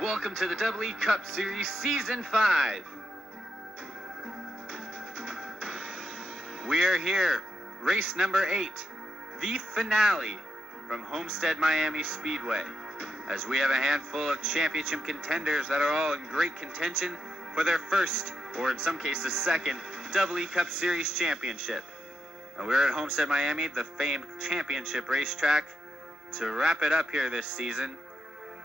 Welcome to the Double E Cup Series Season 5. We are here, race number 8, the finale from Homestead Miami Speedway, as we have a handful of championship contenders that are all in great contention for their first, or in some cases second, Double E Cup Series championship. And we're at Homestead Miami, the famed championship racetrack, to wrap it up here this season.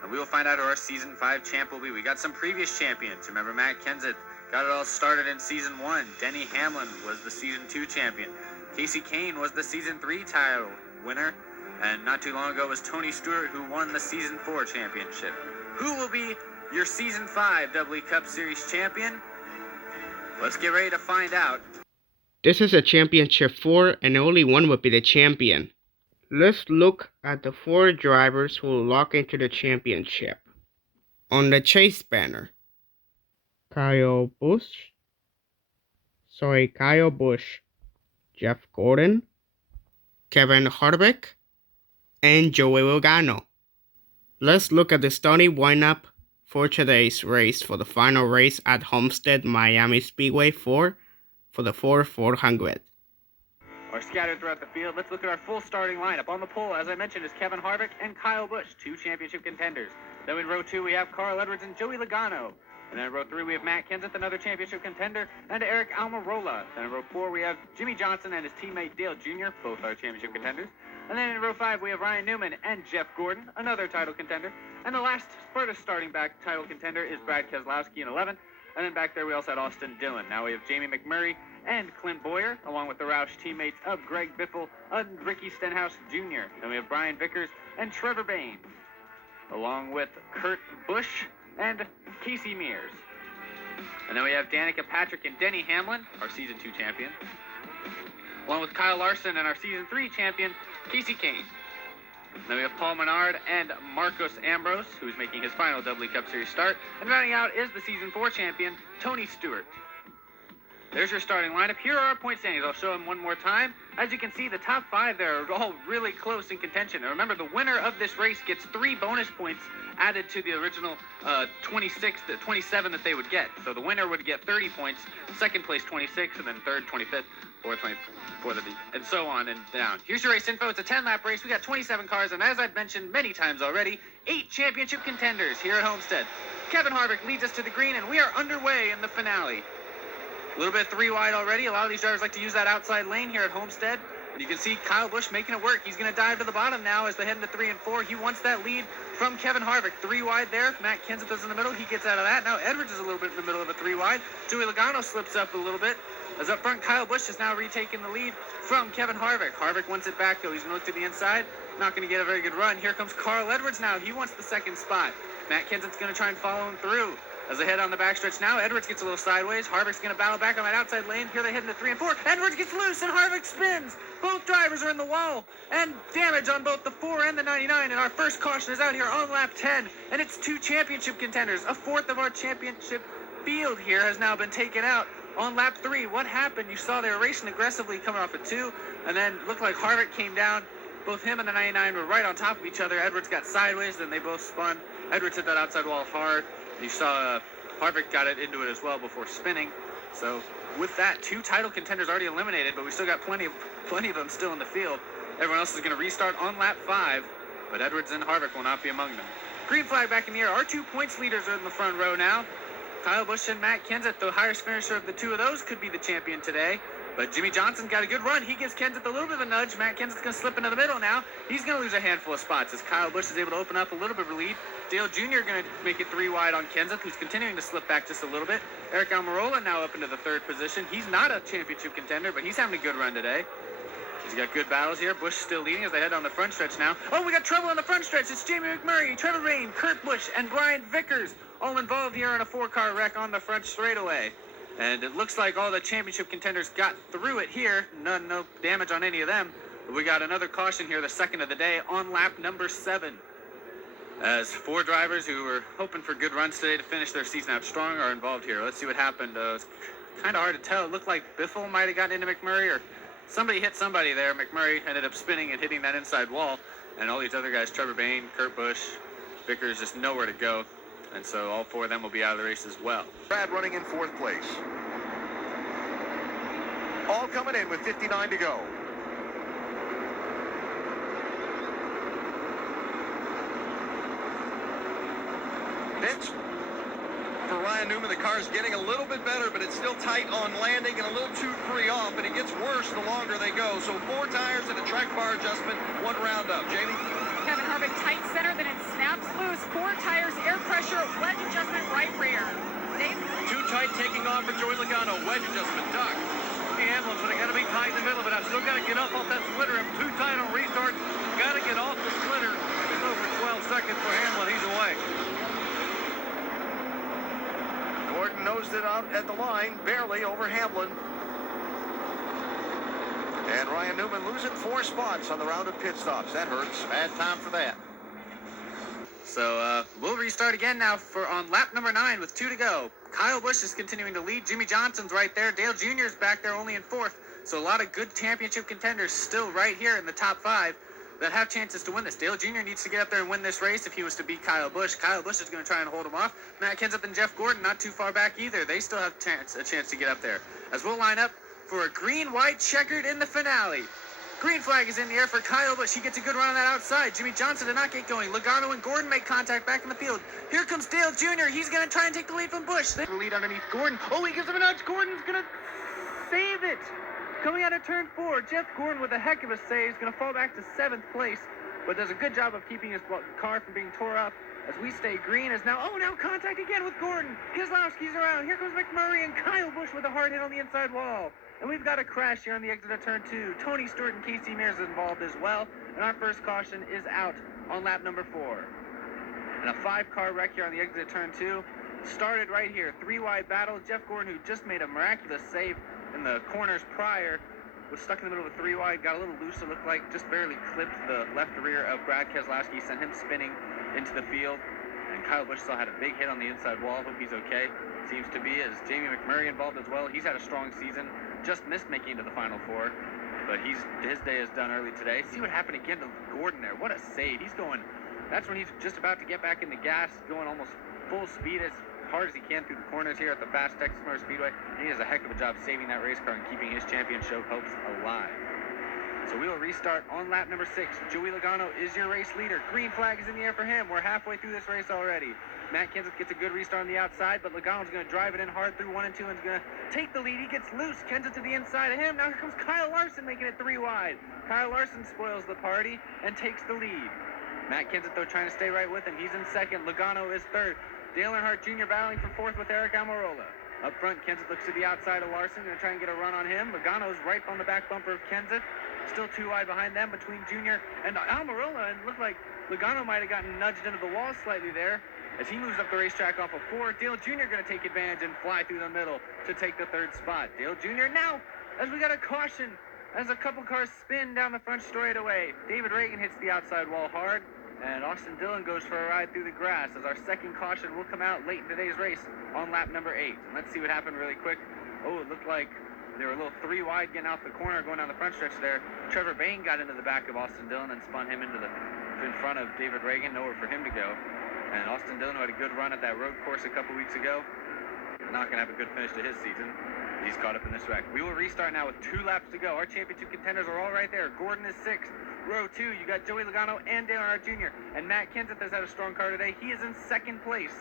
And we will find out who our Season 5 champ will be. We got some previous champions. Remember, Matt Kenseth got it all started in Season 1. Denny Hamlin was the Season 2 champion. Casey Kane was the Season 3 title winner. And not too long ago was Tony Stewart, who won the Season 4 championship. Who will be your Season 5 Double E Cup Series champion? Let's get ready to find out. This is a championship 4, and only one will be the champion. Let's look at the 4 drivers who will lock into the championship. On the chase banner, Kyle Busch, Jeff Gordon, Kevin Harvick, and Joey Logano. Let's look at the starting lineup for today's race for the final race at Homestead Miami Speedway for the Ford 400. Are scattered throughout the field. Let's look at our full starting lineup. On the pole, as I mentioned, is Kevin Harvick and Kyle Busch, 2 championship contenders. Then in row 2, we have Carl Edwards and Joey Logano. And then in row 3, we have Matt Kenseth, another championship contender, and Eric Almirola. Then in row 4, we have Jimmy Johnson and his teammate Dale Jr., both are championship contenders. And then in row 5, we have Ryan Newman and Jeff Gordon, another title contender. And the last, furthest starting back title contender is Brad Keselowski in 11th. And then back there, we also had Austin Dillon. Now we have Jamie McMurray and Clint Boyer, along with the Roush teammates of Greg Biffle and Ricky Stenhouse Jr. Then we have Brian Vickers and Trevor Bayne, along with Kurt Busch and Casey Mears. And then we have Danica Patrick and Denny Hamlin, our Season 2 champion, along with Kyle Larson and our Season 3 champion, Casey Kane. Then we have Paul Menard and Marcos Ambrose, who's making his final Double E Cup Series start. And rounding out is the Season 4 champion, Tony Stewart. There's your starting lineup. Here are our point standings. I'll show them one more time. As you can see, the top 5 there are all really close in contention. And remember, the winner of this race gets 3 bonus points added to the original 27 that they would get. So the winner would get 30 points, second place 26, and then third 25th, fourth 24th, and so on and down. Here's your race info. It's a 10-lap race. We got 27 cars, and as I've mentioned many times already, 8 championship contenders here at Homestead. Kevin Harvick leads us to the green, and we are underway in the finale. A little bit 3 wide already. A lot of these drivers like to use that outside lane here at Homestead. And you can see Kyle Busch making it work. He's going to dive to the bottom now as they head into 3 and 4. He wants that lead from Kevin Harvick. 3 wide there. Matt Kenseth is in the middle. He gets out of that. Now Edwards is a little bit in the middle of a 3 wide. Joey Logano slips up a little bit. As up front, Kyle Busch is now retaking the lead from Kevin Harvick. Harvick wants it back, though. He's going to look to the inside. Not going to get a very good run. Here comes Carl Edwards now. He wants the second spot. Matt Kenseth's going to try and follow him through. As they head on the backstretch now, Edwards gets a little sideways. Harvick's going to battle back on that outside lane. Here they head into 3 and 4. Edwards gets loose and Harvick spins. Both drivers are in the wall. And damage on both the 4 and the 99. And our first caution is out here on lap 10. And it's 2 championship contenders. A fourth of our championship field here has now been taken out on lap 3. What happened? You saw they were racing aggressively coming off a 2. And then looked like Harvick came down. Both him and the 99 were right on top of each other. Edwards got sideways. Then they both spun. Edwards hit that outside wall hard. You saw Harvick got it into it as well before spinning. So with that, 2 title contenders already eliminated, but we still got plenty of them still in the field. Everyone else is going to restart on lap 5, but Edwards and Harvick will not be among them. Green flag back in the air. Our 2 points leaders are in the front row now. Kyle Busch and Matt Kenseth, the highest finisher of the 2 of those, could be the champion today. But Jimmy Johnson got a good run. He gives Kenseth a little bit of a nudge. Matt Kenseth's going to slip into the middle now. He's going to lose a handful of spots as Kyle Busch is able to open up a little bit of a lead. Dale Jr. going to make it 3 wide on Kenseth, who's continuing to slip back just a little bit. Eric Almirola now up into the 3rd position. He's not a championship contender, but he's having a good run today. He's got good battles here. Busch still leading as they head on the front stretch now. Oh, we got trouble on the front stretch. It's Jamie McMurray, Trevor Bayne, Kurt Busch, and Brian Vickers all involved here in a 4-car wreck on the front straightaway. And it looks like all the championship contenders got through it here. No damage on any of them. But we got another caution here, the second of the day, on lap number 7. As 4 drivers who were hoping for good runs today to finish their season out strong are involved here. Let's see what happened. It's kind of hard to tell. It looked like Biffle might have gotten into McMurray, or somebody hit somebody there. McMurray ended up spinning and hitting that inside wall. And all these other guys, Trevor Bayne, Kurt Busch, Vickers, just nowhere to go. And so all four of them will be out of the race as well. Brad running in fourth place. All coming in with 59 to go. Vince? For Ryan Newman, the car's getting a little bit better, but it's still tight on landing and a little too free off, and it gets worse the longer they go. So 4 tires and a track bar adjustment, 1 round up. Jamie? Kevin Harvick tight center, then it snaps loose. 4 tires, air pressure, wedge adjustment right rear. Dave? Too tight taking on for Joey Logano. Wedge adjustment, Doc. Hamlin's going to got to be tight in the middle, but I've still got to get up off that splitter. I'm too tight on restart. Got to get off the splitter. It's over 12 seconds for Hamlin. He's away. Gordon nosed it out at the line, barely over Hamlin. And Ryan Newman losing 4 spots on the round of pit stops. That hurts. Bad time for that. So we'll restart again now on lap number 9 with 2 to go. Kyle Busch is continuing to lead. Jimmy Johnson's right there. Dale Jr. is back there only in 4th. So a lot of good championship contenders still right here in the top 5 that have chances to win this. Dale Jr. needs to get up there and win this race if he was to beat Kyle Busch. Kyle Busch is going to try and hold him off. Matt Kenseth and Jeff Gordon not too far back either. They still have a chance to get up there. As we'll line up for a green-white checkered in the finale. Green flag is in the air for Kyle Busch. He gets a good run on that outside. Jimmy Johnson did not get going. Logano and Gordon make contact back in the field. Here comes Dale Jr. He's going to try and take the lead from Busch. They lead underneath Gordon. Oh, he gives him a nudge. Gordon's going to save it. Coming out of turn 4, Jeff Gordon with a heck of a save. He's going to fall back to 7th place, but does a good job of keeping his car from being tore up. As we stay green as now contact again with Gordon. Keselowski's around. Here comes McMurray and Kyle Busch with a hard hit on the inside wall. And we've got a crash here on the exit of turn 2. Tony Stewart and Casey Mears is involved as well. And our first caution is out on lap number 4. And a 5-car wreck here on the exit of turn 2. Started right here. 3-wide battle. Jeff Gordon, who just made a miraculous save in the corners prior, was stuck in the middle of a 3-wide. Got a little loose, it looked like. Just barely clipped the left rear of Brad Keselowski. Sent him spinning into the field. And Kyle Busch still had a big hit on the inside wall. Hope he's okay. Seems to be. As Jamie McMurray involved as well. He's had a strong season. Just missed making it to the Final 4. But his day is done early today. See what happened again to Gordon there. What a save. He's going. That's when he's just about to get back in the gas. Going almost full speed as hard as he can through the corners here at the Fast Texas Motor Speedway. And he does a heck of a job saving that race car and keeping his championship hopes alive. So we will restart on lap number 6. Joey Logano is your race leader. Green flag is in the air for him. We're halfway through this race already. Matt Kenseth gets a good restart on the outside, but Logano's going to drive it in hard through 1 and 2 and is going to take the lead. He gets loose. Kenseth to the inside of him. Now here comes Kyle Larson making it 3 wide. Kyle Larson spoils the party and takes the lead. Matt Kenseth, though, trying to stay right with him. He's in 2nd. Logano is 3rd. Dale Earnhardt Jr. battling for 4th with Eric Almirola. Up front, Kenseth looks to the outside of Larson. Going to try and get a run on him. Logano's right on the back bumper of Kenseth. Still 2 wide behind them between Jr. and Almirola. And it looked like Logano might have gotten nudged into the wall slightly there. As he moves up the racetrack off of 4, Dale Jr. going to take advantage and fly through the middle to take the 3rd spot. Dale Jr. now, as we got a caution, as a couple cars spin down the front straightaway. David Reagan hits the outside wall hard, and Austin Dillon goes for a ride through the grass as our second caution will come out late in today's race on lap number 8. And let's see what happened really quick. Oh, it looked like they were a little 3 wide getting out the corner, going down the front stretch there. Trevor Bayne got into the back of Austin Dillon and spun him in front of David Reagan. Nowhere for him to go. And Austin Dillon, who had a good run at that road course a couple weeks ago, not going to have a good finish to his season. He's caught up in this wreck. We will restart now with 2 laps to go. Our championship contenders are all right there. Gordon is 6th. Row 2, you got Joey Logano and Dale Earnhardt Jr. And Matt Kenseth has had a strong car today. He is in 2nd place.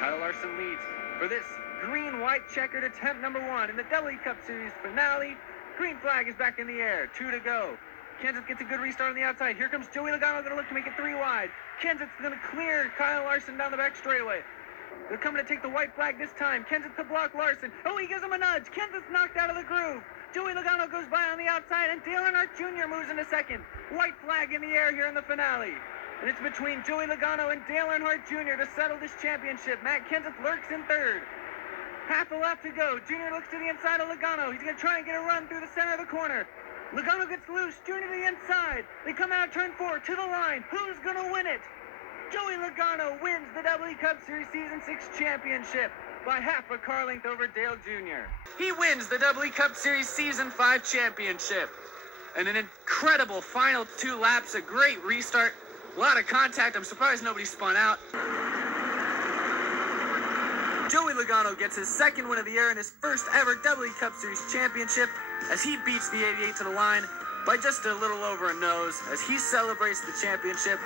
Kyle Larson leads for this green-white checkered attempt number 1 in the WWE Cup Series finale. Green flag is back in the air. 2 to go. Kenseth gets a good restart on the outside. Here comes Joey Logano, going to look to make it 3 wide. Kenseth's going to clear Kyle Larson down the back straightaway. They're coming to take the white flag this time. Kenseth to block Larson. Oh, he gives him a nudge. Kenseth's knocked out of the groove. Joey Logano goes by on the outside, and Dale Earnhardt Jr. moves into 2nd. White flag in the air here in the finale. And it's between Joey Logano and Dale Earnhardt Jr. to settle this championship. Matt Kenseth lurks in 3rd. Half a lap to go. Jr. looks to the inside of Logano. He's going to try and get a run through the center of the corner. Logano gets loose. Jr. to the inside. They come out of turn 4 to the line. Who's going to win it? Joey Logano wins the WWE Cup Series Season 6 championship by half a car length over Dale Jr. He wins the WWE Cup Series Season 5 championship. And an incredible final 2 laps, a great restart, a lot of contact. I'm surprised nobody spun out. Joey Logano gets his second win of the year and his first ever WWE Cup Series championship as he beats the 88 to the line by just a little over a nose as he celebrates the championship.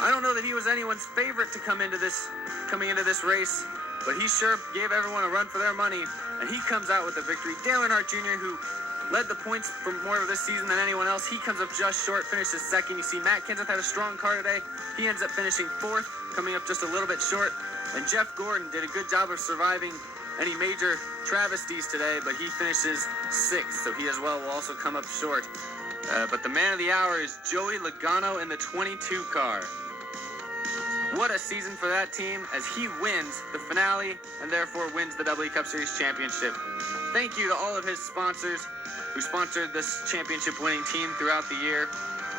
I don't know that he was anyone's favorite to coming into this race, but he sure gave everyone a run for their money, and he comes out with the victory. Dale Earnhardt Jr., who led the points for more of this season than anyone else, he comes up just short, finishes second. You see Matt Kenseth had a strong car today. He ends up finishing fourth, coming up just a little bit short. And Jeff Gordon did a good job of surviving any major travesties today, but he finishes sixth, so he as well will also come up short. But the man of the hour is Joey Logano in the 22 car. What a season for that team as he wins the finale and therefore wins the WWE Cup Series championship. Thank you to all of his sponsors who sponsored this championship winning team throughout the year,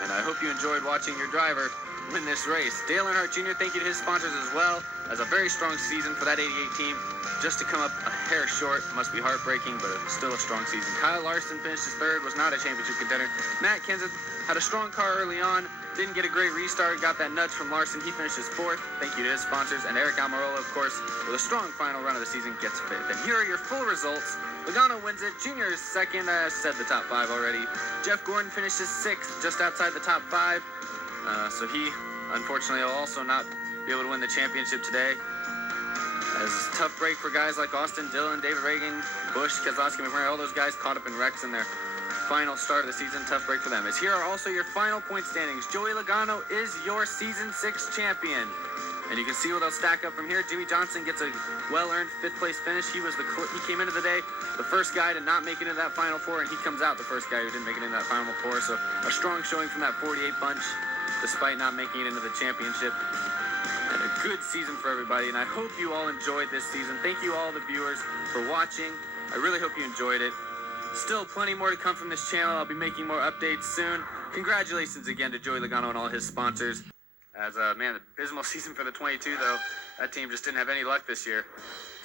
and I hope you enjoyed watching your driver win this race. Dale Earnhardt Jr., thank you to his sponsors as well, as a very strong season for that 88 team. Just to come up a hair short must be heartbreaking, but it's still a strong season. Kyle Larson finished his third, was not a championship contender. Matt Kenseth had a strong car early on, didn't get a great restart, got that nudge from Larson. He finishes fourth. Thank you to his sponsors. And Eric Almirola, of course, with a strong final run of the season, gets fifth. And here are your full results. Logano wins it. Junior is second. I said the top five already. Jeff Gordon finishes sixth, just outside the top five. So he, unfortunately, will also not be able to win the championship today. As a tough break for guys like Austin Dillon, David Reagan, Busch, Keselowski, McMurray, all those guys caught up in wrecks in their final start of the season. Tough break for them. As here are also your final point standings. Joey Logano is your season 6 champion. And you can see what they'll stack up from here. Jimmy Johnson gets a well-earned 5th place finish. He came into the day the first guy to not make it into that final 4, and he comes out the first guy who didn't make it into that final 4. So a strong showing from that 48 bunch, despite not making it into the championship. And a good season for everybody, and I hope you all enjoyed this season. Thank you all the viewers for watching. I really hope you enjoyed it. Still plenty more to come from this channel. I'll be making more updates soon. Congratulations again to Joey Logano and all his sponsors. As man, abysmal season for the 22 though. That team just didn't have any luck this year.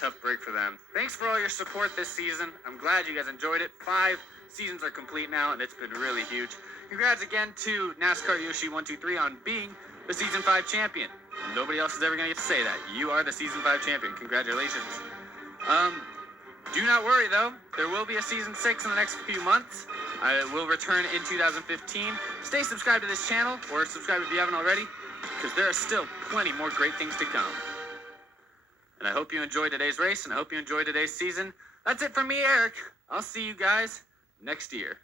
Tough break for them. Thanks for all your support this season. I'm glad you guys enjoyed it. 5 seasons are complete now, and it's been really huge. Congrats again to NASCAR Yoshi 123 on being the season 5 champion. Nobody else is ever going to get to say that. You are the season 5 champion. Congratulations. Do not worry though. There will be a season 6 in the next few months. I will return in 2015. Stay subscribed to this channel, or subscribe if you haven't already, because there are still plenty more great things to come. And I hope you enjoyed today's race, and I hope you enjoyed today's season. That's it from me, Eric. I'll see you guys next year.